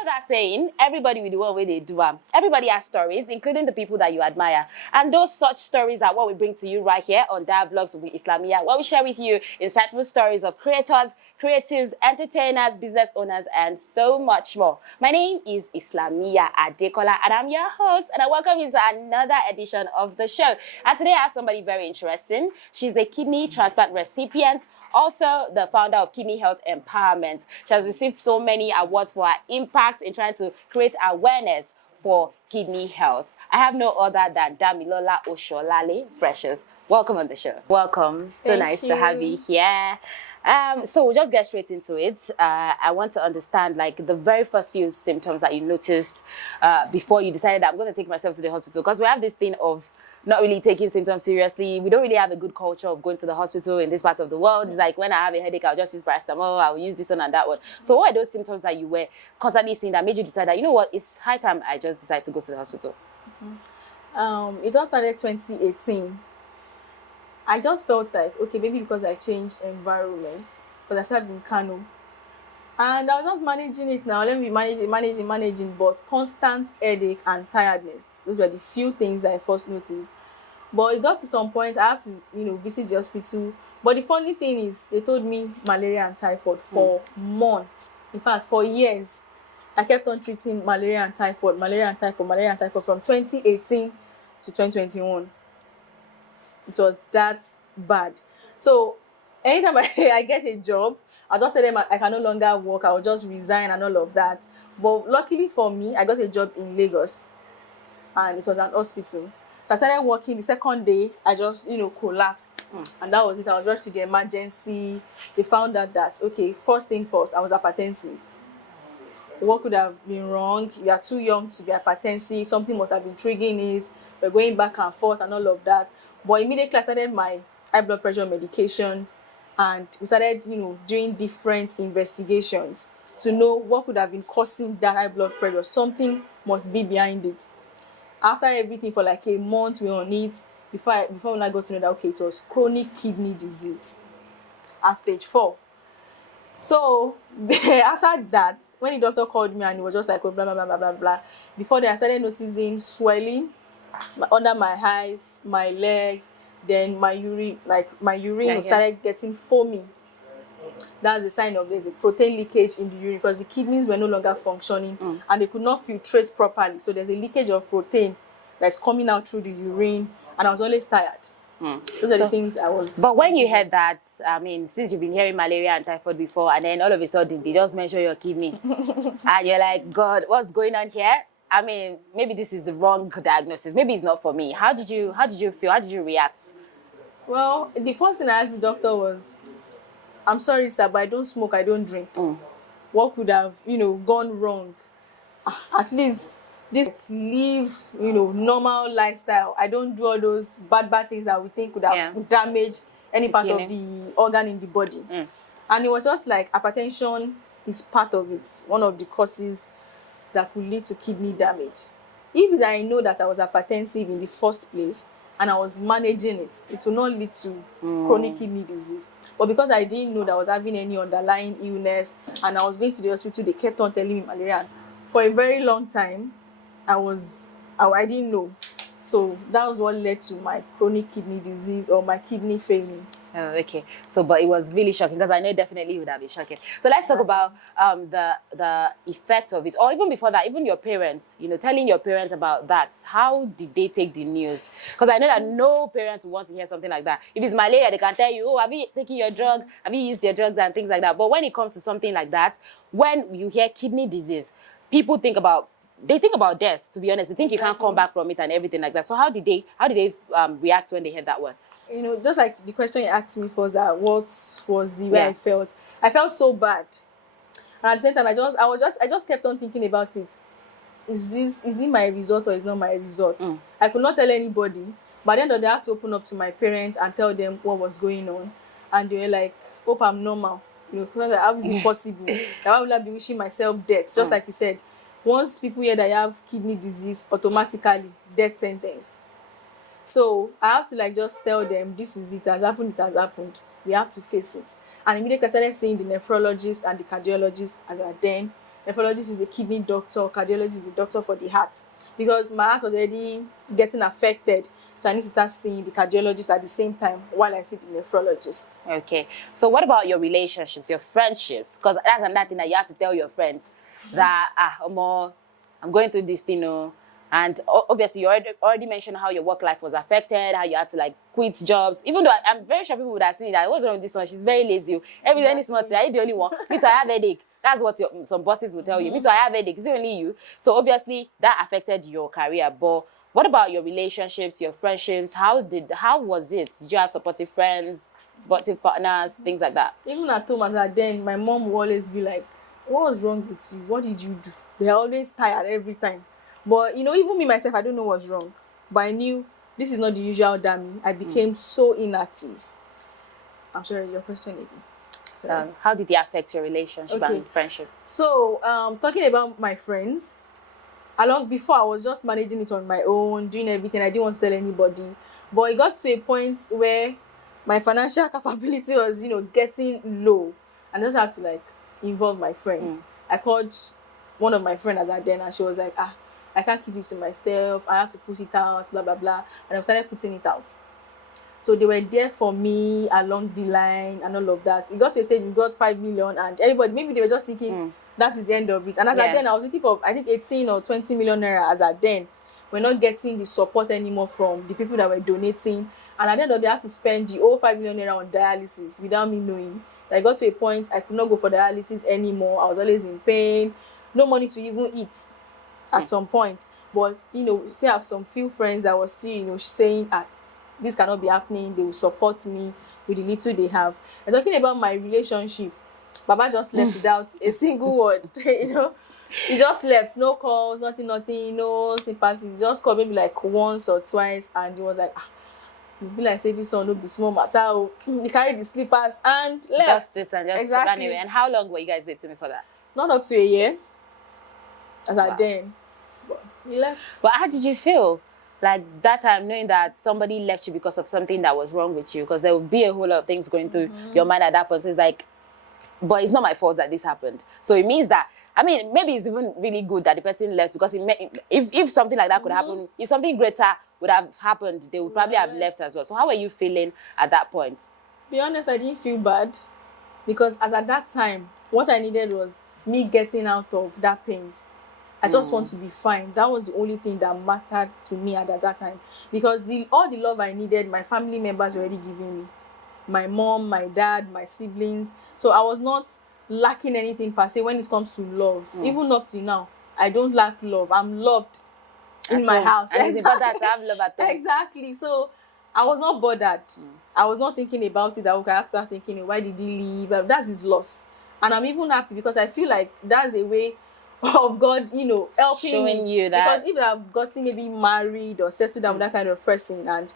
know that saying, everybody with the one way they do. Everybody has stories, including the people that you admire. And those such stories are what we bring to you right here on Dialogues with Islamia, where we share with you insightful stories of creators, creatives, entertainers, business owners, and so much more. My name is Islamia Adekola, and I'm your host, and I welcome you to another edition of the show. And today I have somebody very interesting. She's a kidney transplant recipient, also the founder of Kidney Health Empowerment. She has received so many awards for her impact in trying to create awareness for kidney health. I have no other than Damilola Osuolale. Precious, welcome on the show. Welcome. So nice to have you here. So we'll just get straight into it. I want to understand, like, the very first few symptoms that you noticed before you decided that I'm going to take myself to the hospital, because we have this thing of not really taking symptoms seriously. We don't really have a good culture of going to the hospital in this part of the world. It's like, when I have a headache, I'll just use paracetamol, I'll use this one and that one. So what are those symptoms that you were constantly seeing that made you decide that, you know what, it's high time I just decide to go to the hospital? It all started 2018. I just felt like, okay, maybe because I changed environment, because I started in Kano. And I was just managing it now. Let me managing, but constant headache and tiredness. Those were the few things that I first noticed. But it got to some point, I had to, visit the hospital. But the funny thing is, they told me malaria and typhoid for months. In fact, for years. I kept on treating malaria and typhoid from 2018 to 2021. It was that bad. So anytime I get a job, I'll just tell them I can no longer work. I'll just resign and all of that. But luckily for me, I got a job in Lagos, and it was an hospital. So I started working. The second day, I just, collapsed. And that was it. I was rushed to the emergency. They found out that, okay, first thing first, I was hypertensive. What could have been wrong? You are too young to be hypertensive. Something must have been triggering it. We're going back and forth and all of that. But immediately I started my high blood pressure medications, and we started, doing different investigations to know what could have been causing that high blood pressure. Something must be behind it. After everything, for like a month, we were on it before when I got to know that, okay, it was chronic kidney disease at stage 4. So after that, when the doctor called me and he was just like, oh, blah, blah, blah, blah, blah, blah. Before that, I started noticing swelling under my eyes, my legs, then my urine started getting foamy. That's a sign of there's a protein leakage in the urine, because the kidneys were no longer functioning and they could not filtrate properly. So there's a leakage of protein that's coming out through the urine, and I was always tired. Those are the things I was. But when you heard that, I mean, since you've been hearing malaria and typhoid before, and then all of a sudden they just mention your kidney, and you're like, God, what's going on here? I mean, maybe this is the wrong diagnosis. Maybe it's not for me. How did you feel? How did you react? Well, the first thing I asked the doctor was, I'm sorry, sir, but I don't smoke, I don't drink. What could have, gone wrong? At least this live, normal lifestyle. I don't do all those bad things that we think could have damaged any part of the organ in the body. And it was just like hypertension is part of it, one of the causes that could lead to kidney damage. If I know that I was hypertensive in the first place and I was managing it, it will not lead to chronic kidney disease. But because I didn't know that I was having any underlying illness and I was going to the hospital, they kept on telling me malaria. For a very long time, I didn't know. So that was what led to my chronic kidney disease, or my kidney failing. Oh, okay. So, but it was really shocking, because I know definitely it would have been shocking. So let's talk about the effects of it, or even before that, even your parents. Telling your parents about that. How did they take the news? Because I know that no parents want to hear something like that. If it's malaria, they can tell you, oh, have you taken your drug? Have you used your drugs and things like that? But when it comes to something like that, when you hear kidney disease, people think about death. To be honest, they think you can't come back from it and everything like that. So how did they react when they heard that one? Just like the question you asked me first, that what was the way I felt. I felt so bad, and at the same time, I just kept on thinking about it. Is it my result or is not my result? I could not tell anybody. But then I had to open up to my parents and tell them what was going on, and they were like, "Hope I'm normal." Because how is it possible? Why would I be wishing myself death? Just like you said, once people hear that you have kidney disease, automatically death sentence. So I have to just tell them, this is it, has happened, it has happened. We have to face it. And immediately I started seeing the nephrologist and the cardiologist as at then. nephrologist is the kidney doctor, cardiologist is the doctor for the heart. Because my heart was already getting affected, so I need to start seeing the cardiologist at the same time while I see the nephrologist. Okay. So what about your relationships, your friendships? Because that's another thing that you have to tell your friends that, Omo, I'm going through this thing, oh. And obviously, you already mentioned how your work life was affected, how you had to like quit jobs. Even though I'm very sure people would have seen that. What's wrong with this one? She's very lazy. Every day, small thing. Are you the only one? Me too, I have headache. That's what some bosses will tell you. Me too, I have headache. Is it only you? So obviously, that affected your career. But what about your relationships, your friendships? How was it? Did you have supportive friends, supportive partners, things like that? Even at home as at then, my mom will always be like, what was wrong with you? What did you do? They're always tired every time. But, even me, myself, I don't know what's wrong. But I knew this is not the usual Dami. I became so inactive. I'm sorry, your question again. Sorry. How did it affect your relationship and friendship? So, talking about my friends, before I was just managing it on my own, doing everything. I didn't want to tell anybody. But it got to a point where my financial capability was, getting low. And I just had to, like, involve my friends. I called one of my friends at that then, and she was like, I can't keep this to myself. I have to put it out, blah, blah, blah. And I started putting it out. So they were there for me along the line and all of that. It got to a stage we got 5 million, and everybody, maybe they were just thinking that is the end of it. And as at then, I was looking for, I think, 18 or 20 million naira as at then. We're not getting the support anymore from the people that were donating. And at the end of the day, I had to spend the whole 5 million naira on dialysis without me knowing. I got to a point I could not go for dialysis anymore. I was always in pain. No money to even eat at some point. But, still have some few friends that was still, saying, this cannot be happening. They will support me with the little they have. And talking about my relationship, Baba just left without a single word. He just left. No calls, nothing, no sympathy. He just called maybe like once or twice, and he was like, be like, say this one will be small matter. He carried the slippers and left. Just ran away. And how long were you guys dating for that? Not up to a year. As at then. But he left. But how did you feel? Like that time, knowing that somebody left you because of something that was wrong with you, because there would be a whole lot of things going through your mind at that point. So it's like, but it's not my fault that this happened. So it means that, maybe it's even really good that the person left, because if something like that could happen, if something greater would have happened, they would probably have left as well. So how were you feeling at that point? To be honest, I didn't feel bad, because as at that time, what I needed was me getting out of that pains. I just want to be fine. That was the only thing that mattered to me at that time. Because all the love I needed, my family members were already giving me. My mom, my dad, my siblings. So I was not lacking anything per se when it comes to love. Even up to now, I don't lack love. I'm loved in my house. And it's important to have love at home. Exactly. So I was not bothered. I was not thinking about it. That okay, I have to start thinking, why did he leave? That's his loss. And I'm even happy because I feel like that's a way of God, helping showing me. You that. Because if I've gotten maybe married or settled down with that kind of person, and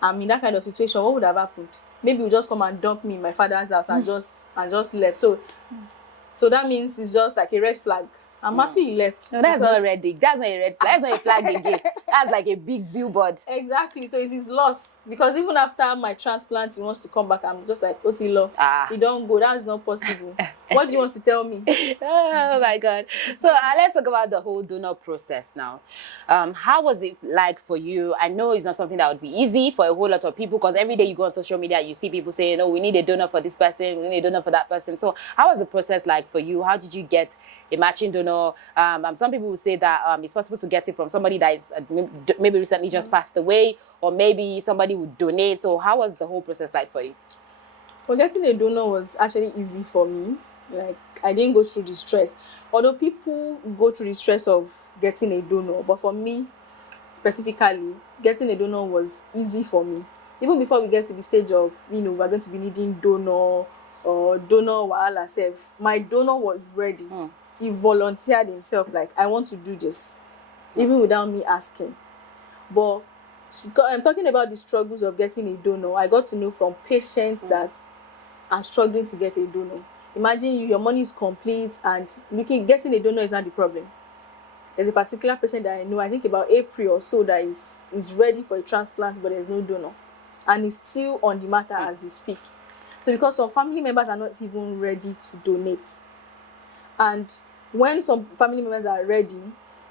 I'm in that kind of situation, what would have happened? Maybe you just come and dump me in my father's house and just left. So that means it's just like a red flag. I'm happy he left. No, that's not a red. That's not a red flag. That's not a flag again. That's like a big billboard. Exactly. So it's his loss. Because even after my transplant, he wants to come back. I'm just like, Otilo, you don't go. That's not possible. What do you want to tell me? Oh my God. So let's talk about the whole donor process now. How was it like for you? I know it's not something that would be easy for a whole lot of people, because every day you go on social media, you see people saying, oh, we need a donor for this person, we need a donor for that person. So how was the process like for you? How did you get a matching donor? Some people will say that it's possible to get it from somebody that is maybe recently just passed away, or maybe somebody would donate. So how was the whole process like for you? Well, getting a donor was actually easy for me. Like, I didn't go through the stress. Although people go through the stress of getting a donor, but for me, specifically, getting a donor was easy for me. Even before we get to the stage of, we're going to be needing donor or donor wahala self, my donor was ready. He volunteered himself, like, I want to do this, even without me asking. But I'm talking about the struggles of getting a donor. I got to know from patients that are struggling to get a donor. Imagine your money is complete and getting a donor is not the problem. There's a particular patient that I know, I think about April or so, that is ready for a transplant, but there's no donor. And it's still on the matter as we speak. So because some family members are not even ready to donate. And when some family members are ready,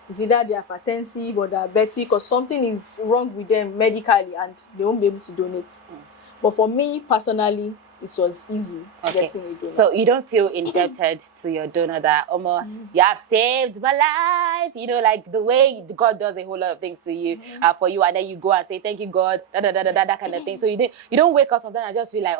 it's either they're hypertensive or diabetic or something is wrong with them medically and they won't be able to donate. But for me personally, it was easy getting a donor. So you don't feel indebted to your donor that you have saved my life, like the way God does a whole lot of things to you for you, and then you go and say thank you God, that kind of thing. So you don't wake up sometimes and just feel like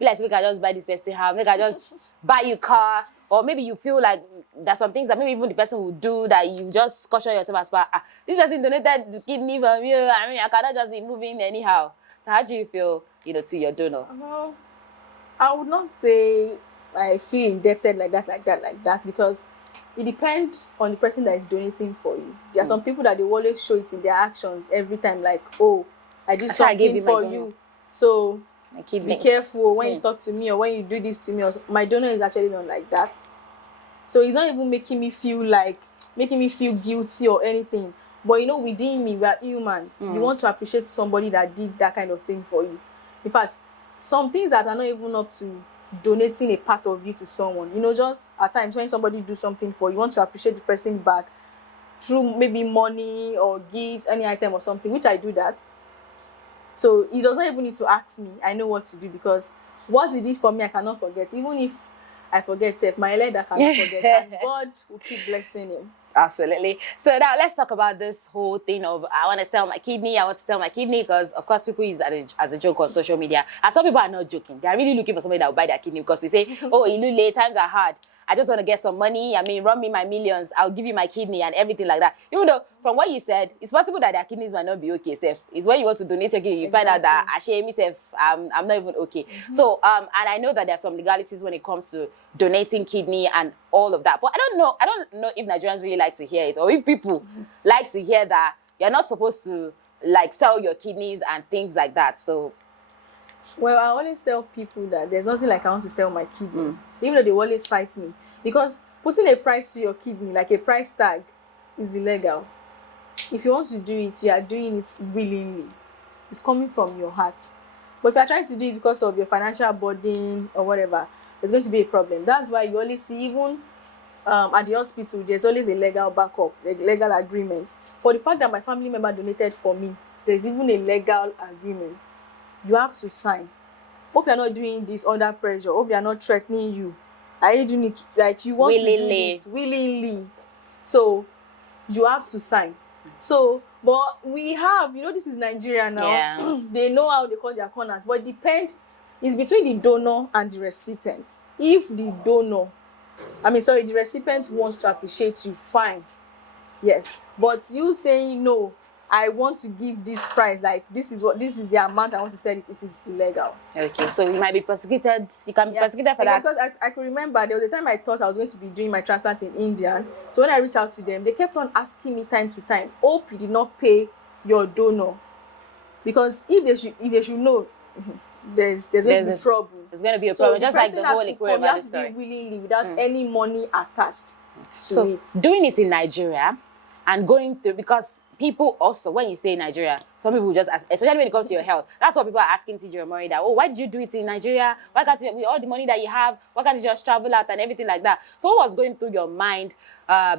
maybe I can just buy this person house, maybe I just buy you car, or maybe you feel like there's some things that maybe even the person will do that you just caution yourself as far this person donated the kidney from you. I mean, I cannot just be moving anyhow. So how do you feel, to your donor? Well, I would not say I feel indebted like that because it depends on the person that is donating for you. There are some people that they always show it in their actions every time, like, oh, I did something for you, so be careful when you talk to me or when you do this to me. Or my donor is actually not like that, so it's not even making me feel guilty or anything. But within me, we are humans. You want to appreciate somebody that did that kind of thing for you. In fact, some things that are not even up to donating a part of you to someone, just at times when somebody do something for you, you want to appreciate the person back through maybe money or gifts, any item or something, which I do that. So he does not even need to ask me. I know what to do because what he did for me, I cannot forget. Even if I forget it, my leader cannot forget, and God will keep blessing him. Absolutely. So now let's talk about this whole thing of I want to sell my kidney. I want to sell my kidney because, of course, people use it as a joke on social media. And some people are not joking. They are really looking for somebody that will buy their kidney because they say, oh, Ilule, times are hard. I just want to get some money. I mean, run me my millions. I'll give you my kidney and everything like that. Even though, from what you said, it's possible that their kidneys might not be okay, Seth. It's when you want to donate your kidney, you find out that, I'm not even okay. So, and I know that there are some legalities when it comes to donating kidney and all of that. But I don't know if Nigerians really like to hear it, or if people like to hear that you're not supposed to, like, sell your kidneys and things like that. So, well, I always tell people that there's nothing like I want to sell my kidneys, even though they always fight me. Because putting a price to your kidney, like a price tag, is illegal. If you want to do it, you are doing it willingly. It's coming from your heart. But if you're trying to do it because of your financial burden or whatever, there's going to be a problem. That's why you always see, even at the hospital, there's always a legal backup, a legal agreement. For the fact that my family member donated for me, there's even a legal agreement. You have to sign. Hope you're not doing this under pressure. Hope you're not threatening you. Are you doing it like you want willingly to do this willingly? So you have to sign. So, but we have, this is Nigeria now. Yeah. They know how they cut their corners, but it depends. It's between the donor and the recipient. If the recipient wants to appreciate you, fine. Yes. But you saying no, I want to give this price, like this is the amount I want to sell it is illegal. Okay, so you might be prosecuted. You can be prosecuted for that. Because I could remember there was a time I thought I was going to be doing my transplant in India. So when I reached out to them, they kept on asking me time to time, hope you did not pay your donor. Because if they should know, there's going to be trouble. There's going to be a problem, just like the whole Equerry story. You have to be willingly without any money attached to it. Doing it in Nigeria and going through, because people also, when you say Nigeria, some people just ask, especially when it comes to your health. That's what people are asking TJ Omori, that, why did you do it in Nigeria? Why can't you, with all the money that you have, why can't you just travel out and everything like that? So what was going through your mind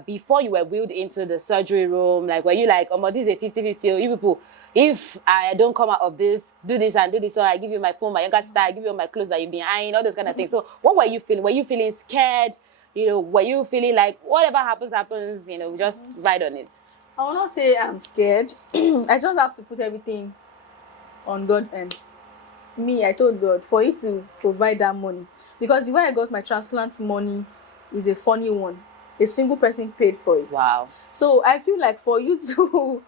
before you were wheeled into the surgery room? Like, were you like, this is a 50-50, you people, if I don't come out of this, do this and do this, so I give you my phone, my younger sister, I give you all my clothes that you've been eyeing, all those kind of things. So what were you feeling? Were you feeling scared? Were you feeling like whatever happens, just ride on it? I will not say I'm scared. I just have to put everything on God's hands. I told God for it to provide that money. Because the way I got my transplant money is a funny one. A single person paid for it. Wow. So I feel like for you to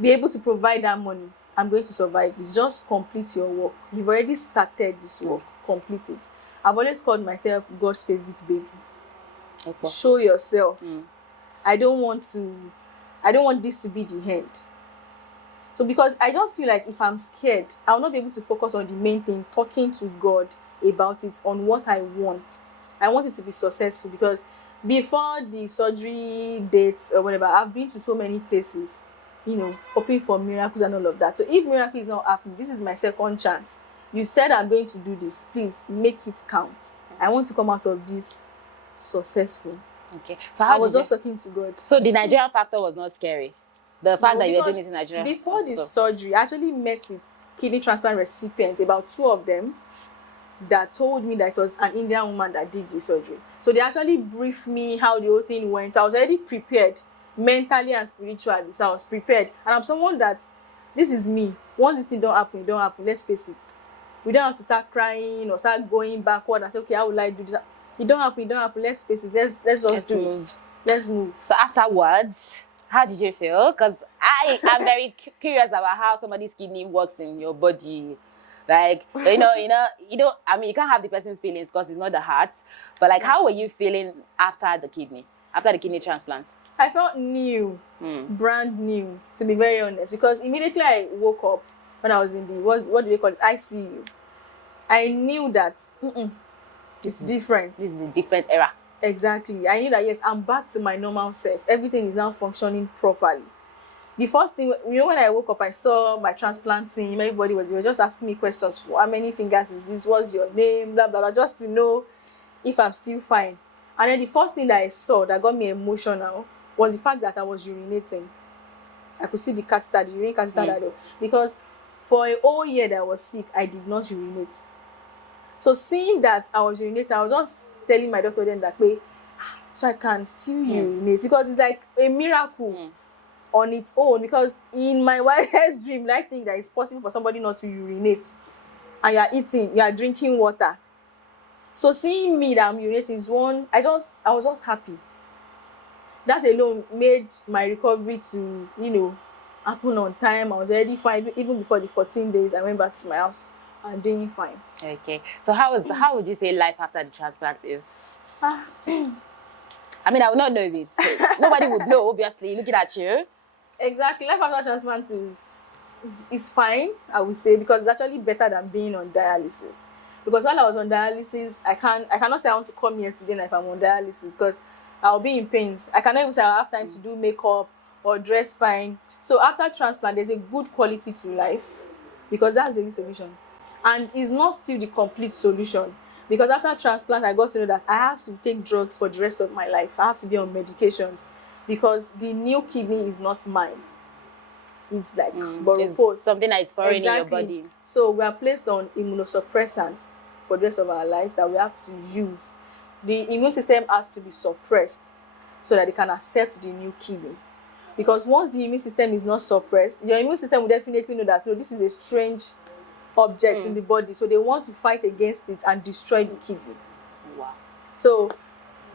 be able to provide that money, I'm going to survive this. Just complete your work. You've already started this work. Complete it. I've always called myself God's favorite baby. Okay. Show yourself. I don't want this to be the end. So because I just feel like if I'm scared, I will not be able to focus on the main thing, talking to God about it, on what I want. I want it to be successful, because before the surgery dates or whatever, I've been to so many places, hoping for miracles and all of that. So if miracle is not happening, this is my second chance. You said I'm going to do this. Please make it count. I want to come out of this successful. Okay. So I how was did you? just talking to God. So the Nigerian factor was not scary. The fact No, that you were doing because it in Nigeria before the hospital. surgery, I actually met with kidney transplant recipients, about 2 of them, that told me that it was an Indian woman that did the surgery. So they actually briefed me how the whole thing went. So I was already prepared mentally and spiritually. So I was prepared. And I'm someone that, this is me. Once this thing don't happen, it don't happen. Let's face it. We don't have to start crying or start going backward and say, okay, how will I do this? It don't happen, it don't happen. Let's face it. Let's just Let's do move. it. Let's move. So afterwards, how did you feel? Because I am very curious about how somebody's kidney works in your body. Like, I mean, you can't have the person's feelings because it's not the heart. But like, how were you feeling after the kidney transplant? I felt new, brand new, to be very honest, because immediately I woke up when I was in the, what do they call it, ICU. I knew that it's different. This is a different era. Exactly. I knew that, yes, I'm back to my normal self. Everything is now functioning properly. The first thing, when I woke up, I saw my transplant team. Everybody was just asking me questions. For how many fingers is this? What's your name? Blah, blah, blah, just to know if I'm still fine. And then the first thing that I saw that got me emotional was the fact that I was urinating. I could see the catheter, the urine catheter, because for a whole year that I was sick, I did not urinate. So seeing that I was urinating, I was just telling my doctor then that, so I can still urinate, because it's like a miracle on its own. Because in my wildest dream, I think that it's possible for somebody not to urinate, and you are eating, you are drinking water. So seeing me that I'm urinating is one, I was just happy. That alone made my recovery to, happen on time. I was already fine. Even before the 14 days, I went back to my house and doing fine. Okay. So how would you say life after the transplant is? I mean, I would not know it. So nobody would know, obviously, looking at you. Exactly. Life after transplant is fine, I would say, because it's actually better than being on dialysis. Because while I was on dialysis, I cannot say I want to come here today if I'm on dialysis, because I'll be in pains. I cannot even say I'll have time to do makeup or dress fine. So after transplant, there's a good quality to life, because that's the solution. And it's not still the complete solution, because after transplant, I got to know that I have to take drugs for the rest of my life. I have to be on medications, because the new kidney is not mine. It's like It's something that is foreign in your body. So we are placed on immunosuppressants for the rest of our lives that we have to use. The immune system has to be suppressed so that they can accept the new kidney. Because once the immune system is not suppressed, your immune system will definitely know that this is a strange object in the body. So they want to fight against it and destroy the kidney. Wow. So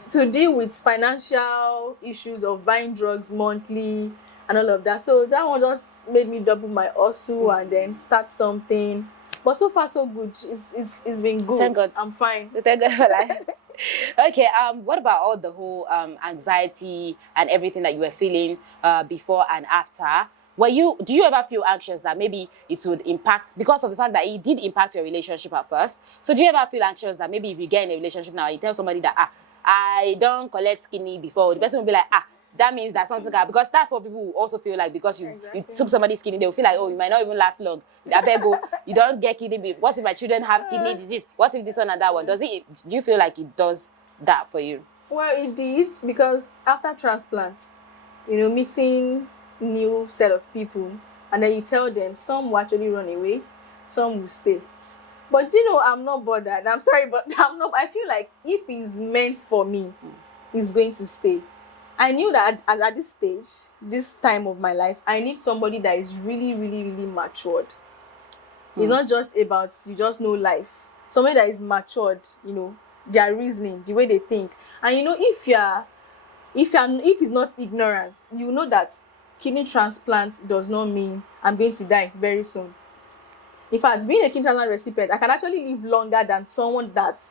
to deal with financial issues of buying drugs monthly and all of that, so that one just made me double my hustle and then start something. But so far so good. It's been good. Thank God. I'm fine. Thank God for life. Okay, what about all the whole anxiety and everything that you were feeling before and after? Do you ever feel anxious that maybe it would impact, because of the fact that it did impact your relationship at first? So do you ever feel anxious that maybe if you get in a relationship now, you tell somebody that I don't collect kidney before, the person will be like, that means that something got, because that's what people will also feel like, because you took somebody's kidney, they will feel like, oh, you might not even last long. I beg you, you don't get kidney. What if my children have kidney disease? What if this one and that one? Do you feel like it does that for you? Well, it did, because after transplants, meeting new set of people, and then you tell them some will actually run away, some will stay. But I'm not bothered. I'm sorry, but I feel like if it's meant for me, it's going to stay. I knew that as at this stage, this time of my life, I need somebody that is really, really, really matured. It's not just about you just know life. Somebody that is matured, their reasoning, the way they think. And if it's not ignorance, you know that kidney transplant does not mean I'm going to die very soon. In fact, being a kidney transplant recipient, I can actually live longer than someone that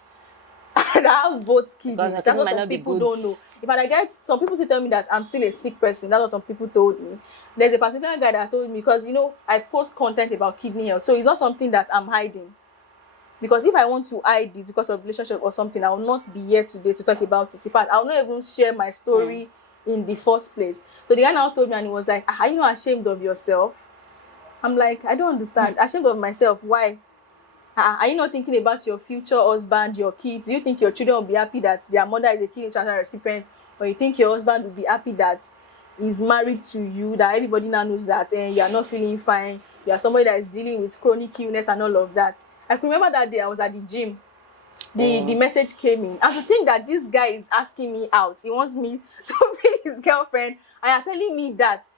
have both kidneys. That's what some people don't know. In fact, some people still tell me that I'm still a sick person. That's what some people told me. There's a particular guy that told me, because I post content about kidney health, so it's not something that I'm hiding. Because if I want to hide it because of relationship or something, I will not be here today to talk about it. In fact, I will not even share my story in the first place. So the guy now told me, and he was like, are you not ashamed of yourself? I'm like, I don't understand. Ashamed of myself, why? Are you not thinking about your future husband, your kids? Do you think your children will be happy that their mother is a kidney transplant recipient, or you think your husband will be happy that he's married to you, that everybody now knows that you are not feeling fine, you are somebody that is dealing with chronic illness and all of that? I can remember that day I was at the gym, the message came in, and to think that this guy is asking me out, he wants me to be his girlfriend, and you're telling me that.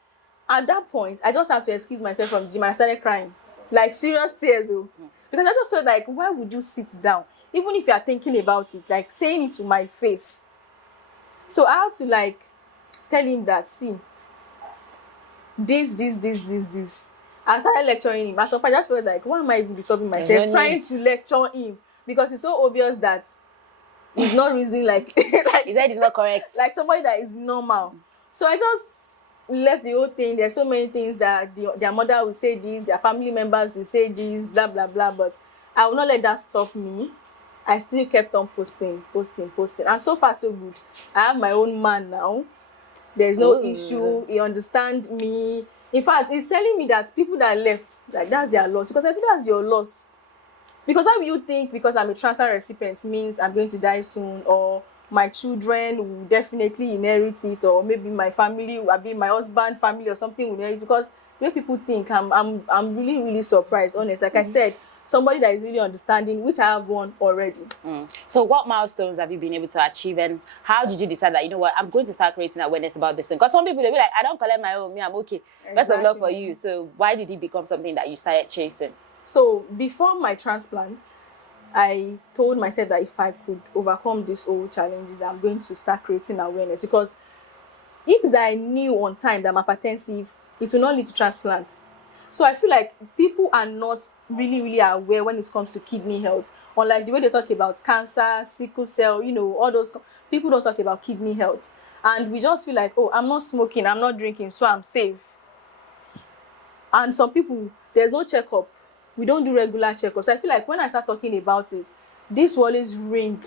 At that point I just had to excuse myself from the gym and I started crying, like serious tears. Because I just felt like, why would you sit down even if you are thinking about it, like saying it to my face? So I had to like tell him that, see, this. I started lecturing him. At some point I just felt like, why am I even disturbing myself trying to lecture him, because it's so obvious that he's not reasoning like like His head is not correct. like somebody that is normal. So I just left the whole thing. There's so many things that their mother will say this, their family members will say this, blah blah blah, but I will not let that stop me. I still kept on posting, and so far so good. I have my own man now. There's no issue. He understands me. In fact, he's telling me that people that left, like, that's their loss, because I think that's your loss. Because how you think because I'm a transplant recipient means I'm going to die soon, or my children will definitely inherit it, or maybe my family, my husband family or something will inherit it? Because the way people think, I'm really, really surprised, honest. Like I said, somebody that is really understanding, which I have one already. So what milestones have you been able to achieve, and how did you decide that, you know what, I'm going to start creating awareness about this thing? Because some people, they'll be like, I don't collect my own, me, I'm okay. Best of luck for you. So why did it become something that you started chasing? So before my transplant, I told myself that if I could overcome these old challenges, I'm going to start creating awareness. Because if I knew on time that I'm hypertensive, it will not lead to transplant. So I feel like people are not really, really aware when it comes to kidney health. Unlike the way they talk about cancer, sickle cell, all those, people don't talk about kidney health. And we just feel like, oh, I'm not smoking, I'm not drinking, so I'm safe. And some people, there's no checkup. We don't do regular checkups. I feel like when I start talking about it, this will always ring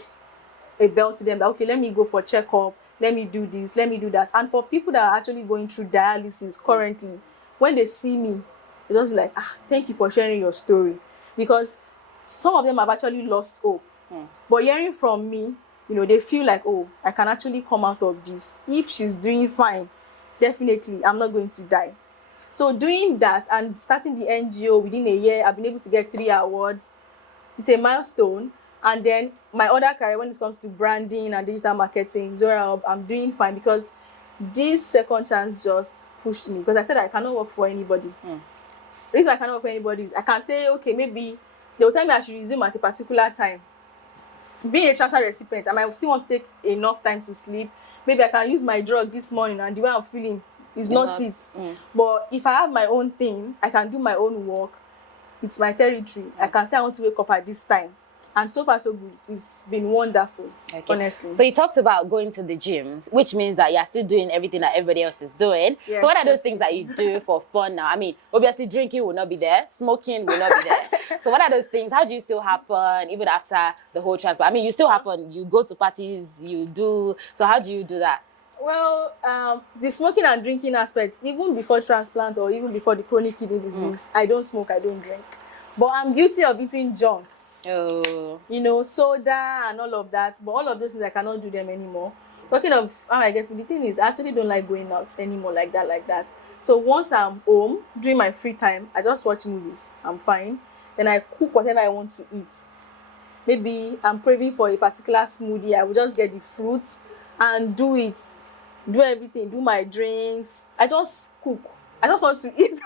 a bell to them that, okay, let me go for checkup, let me do this, let me do that. And for people that are actually going through dialysis currently, when they see me, they just be like, thank you for sharing your story. Because some of them have actually lost hope. But hearing from me, they feel like, oh, I can actually come out of this. If she's doing fine, definitely I'm not going to die. So doing that and starting the NGO within a year, I've been able to get 3 awards. It's a milestone. And then my other career, when it comes to branding and digital marketing, Zora, I'm doing fine, because this second chance just pushed me. Because I said I cannot work for anybody. The reason I cannot work for anybody is I can say, okay, maybe they will tell me I should resume at a particular time. Being a transplant recipient, I might still want to take enough time to sleep. Maybe I can use my drug this morning and the way I'm feeling is not it. But if I have my own thing, I can do my own work. It's my territory. I can say I want to wake up at this time. And so far so good. It's been wonderful, honestly. So you talked about going to the gym, which means that you're still doing everything that everybody else is doing. Yes, so what are those things that you do for fun now? I mean, obviously drinking will not be there. Smoking will not be there. So what are those things? How do you still have fun even after the whole transplant? I mean, you still have fun. You go to parties, you do. So how do you do that? Well, the smoking and drinking aspects, even before transplant or even before the chronic kidney disease, I don't smoke, I don't drink. But I'm guilty of eating junks. Soda and all of that. But all of those things, I cannot do them anymore. Talking of how I get food, the thing is, I actually don't like going out anymore like that. So once I'm home, during my free time, I just watch movies. I'm fine. Then I cook whatever I want to eat. Maybe I'm craving for a particular smoothie. I will just get the fruits and do it. Do everything. Do my drinks. I just cook. I just want to eat.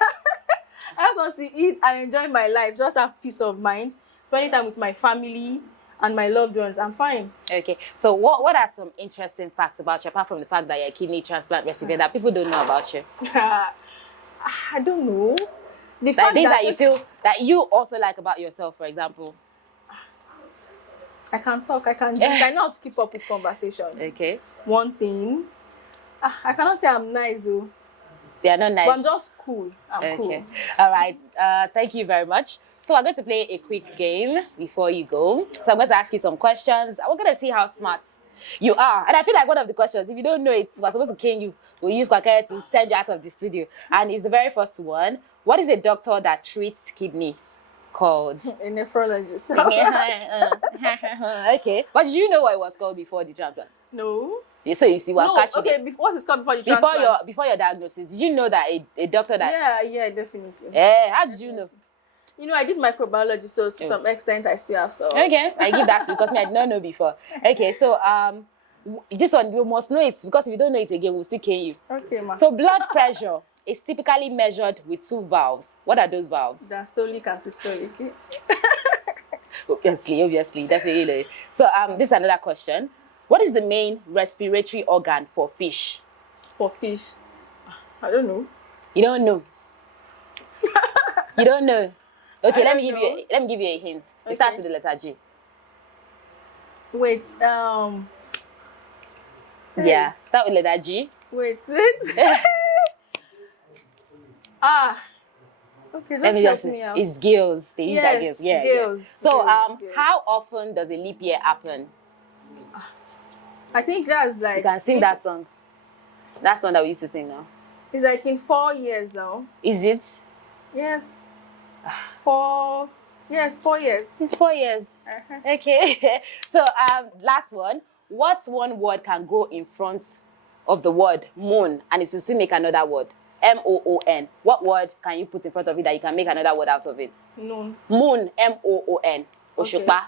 I just want to eat and enjoy my life. Just have peace of mind. Spending time with my family and my loved ones. I'm fine. Okay. So what are some interesting facts about you, apart from the fact that you're a kidney transplant recipient, that people don't know about you? I don't know. The fact that you feel that you also like about yourself, for example. I can talk. I can just. I know how to keep up with conversation. Okay. One thing. I cannot say I'm nice, though. They are not nice. But I'm just cool. I'm cool. All right. Thank you very much. So I'm going to play a quick game before you go. So I'm going to ask you some questions. We're going to see how smart you are. And I feel like one of the questions, if you don't know it, we're supposed to cane you. We'll use Kwakere to send you out of the studio. And it's the very first one. What is a doctor that treats kidneys? called? A nephrologist. Okay. But did you know what it was called before the transplant? No. So you see, we'll No, catch you okay, there. what is called before the transplant? Before your diagnosis, did you know that a doctor that Yeah, definitely. how did you know? You know, I did microbiology, so to Oh. some extent I still have some. Okay, I give that to you because me, I did not know before. Okay, so this one you must know it because if you don't know it again, we'll still cane you. Okay, ma. So blood pressure is typically measured with 2 valves. What are those valves? Diastolic and systolic. Obviously, definitely. So this is another question. What is the main respiratory organ for fish? For fish, I don't know. You don't know. You don't know. Okay, I let don't me give know. you a hint. Okay. It starts with the letter G. Wait, Yeah, start with letter G. wait. Okay, Let me just just help me out. it's gills. They use that Yes, gills. Yeah, gills, yeah. So gills. how often does a leap year happen? I think that's like You can sing that song. That song that we used to sing now. It's like in 4 years now. Is it? Yes. 4 years. It's 4 years. Okay. So last one. What's one word can go in front of the word moon and it's to still make another word? M-O-O-N. What word can you put in front of it that you can make another word out of it? Moon. Moon. M-O-O-N. Oshopa.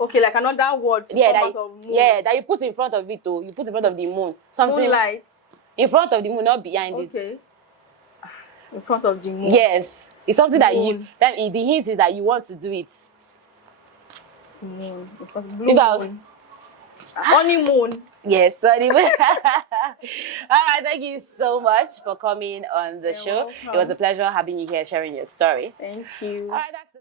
Okay, like another word to Yeah, out of moon. yeah, that you put in front of it though. You put in front of the moon. Something Moonlight. in front of the moon, not behind it. Okay. In front of the moon. Yes. It's something Moon. that the hint is that you want to do it. Moon. Blue moon. Honeymoon. Yes, sorry. All right, thank you so much for coming on the show. Welcome. It was a pleasure having you here sharing your story. Thank you. All right, that's the